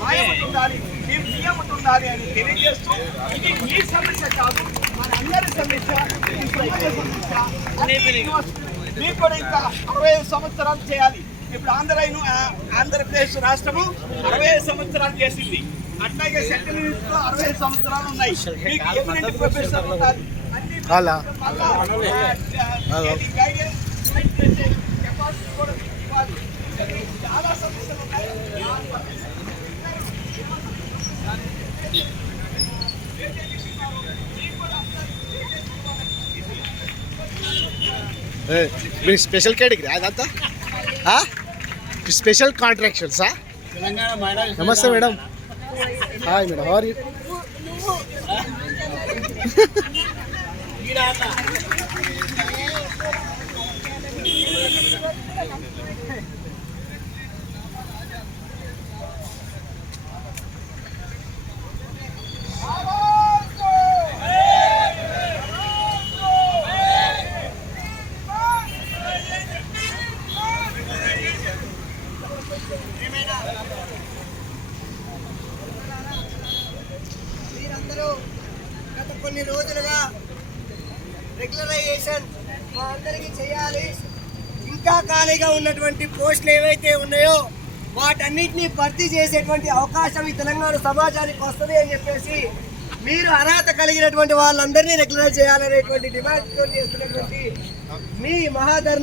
న్యాయం ఉండాలి, మీకు నియమం ఉండాలి అని తెలియజేస్తూ ఇది మీ సమస్య కాదు, మన అందరి సమస్య, ఈ సమాజ సమస్య. మీకు కూడా ఇంకా 65 సంవత్సరాలు చేయాలి. ఇప్పుడు ఆంధ్రప్రదేశ్ రాష్ట్రము 65 సంవత్సరాలు చేసింది. అట్లాగే సెంట్రల్ లో 65 సంవత్సరాలు ఉన్నాయి. మీకు ఎమినెంట్ ప్రొఫెసర్ ఉండాలి. చాలా సమస్యలు ఉన్నాయి. మీరు స్పెషల్ కేటగిరీ అదంతా స్పెషల్ కాంట్రాక్షన్సా? నమస్తే madam. Hi madam, how are you? మీరందరూ గత కొన్ని రోజులుగా రెగ్యులరైజేషన్ మా అందరికీ చేయాలి, ఇంకా ఖాళీగా ఉన్నటువంటి పోస్టులు ఏవైతే ఉన్నాయో వాటన్నిటినీ భర్తీ చేసేటువంటి అవకాశం ఈ తెలంగాణ సమాజానికి వస్తుంది అని చెప్పేసి మీరు అర్హత కలిగినటువంటి వాళ్ళందరినీ రెగ్యులరైజ్ చేయాలనేటువంటి డిమాండ్తో చేస్తున్నటువంటి మీ మహాధర్మ